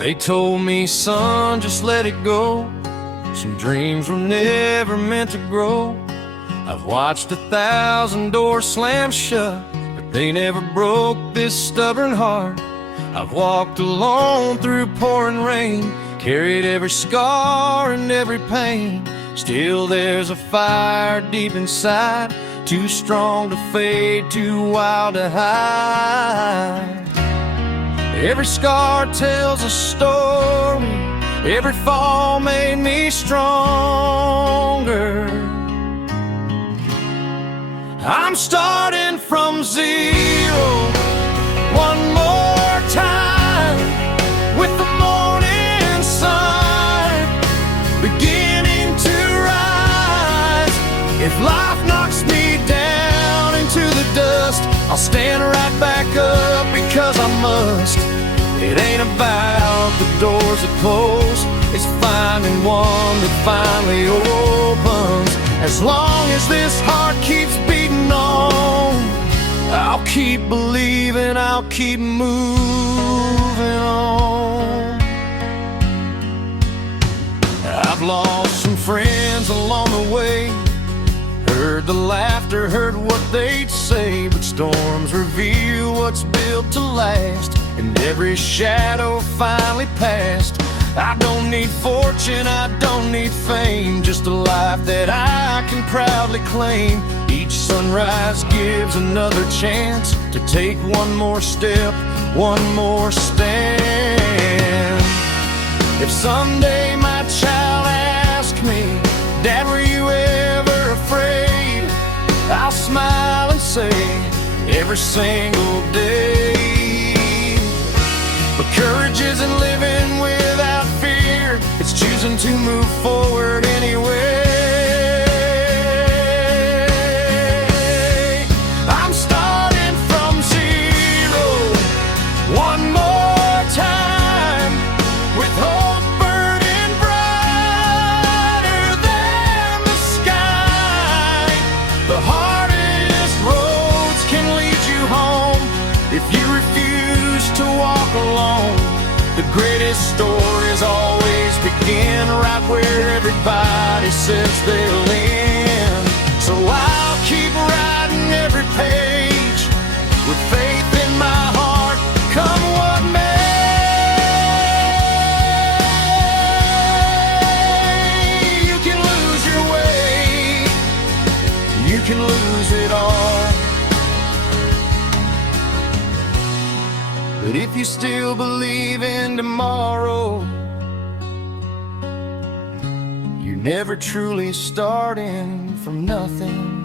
They told me, son, just let it go. Some dreams were never meant to grow. I've watched 1,000 doors slam shut, but they never broke this stubborn heart. I've walked alone through pouring rain, carried every scar and every pain. Still there's a fire deep inside, too strong to fade, too wild to hide. Every scar tells a story, every fall made me stronger. I'm starting from zero one more time, with the morning sun beginning to rise. If life knocks me down into the dust, I'll stand right back up because I must. It ain't about the doors that close, it's finding one that finally opens. As long as this heart keeps beating on, I'll keep believing, I'll keep moving on. I've lost some friends along the way, heard the laughter, heard what they'd say, but storms reveal what's built to last, and every shadow finally passed. I don't need fortune, I don't need fame, just a life that I can proudly claim. Each sunrise gives another chance to take one more step, one more stand. If someday my child asks me, Dad, were you ever afraid? I'll smile and say, every single day. But courage isn't living without fear, it's choosing to move forward anyway. I'm starting from zero one more time, with hope burning brighter than the sky. The hardest roads can lead you home if you refuse to walk alone. The greatest stories always begin right where everybody says they'll end. So I'll keep writing every page with faith in my heart, come what may. You can lose your way, you can lose it all, but if you still believe in tomorrow, you're never truly starting from nothing.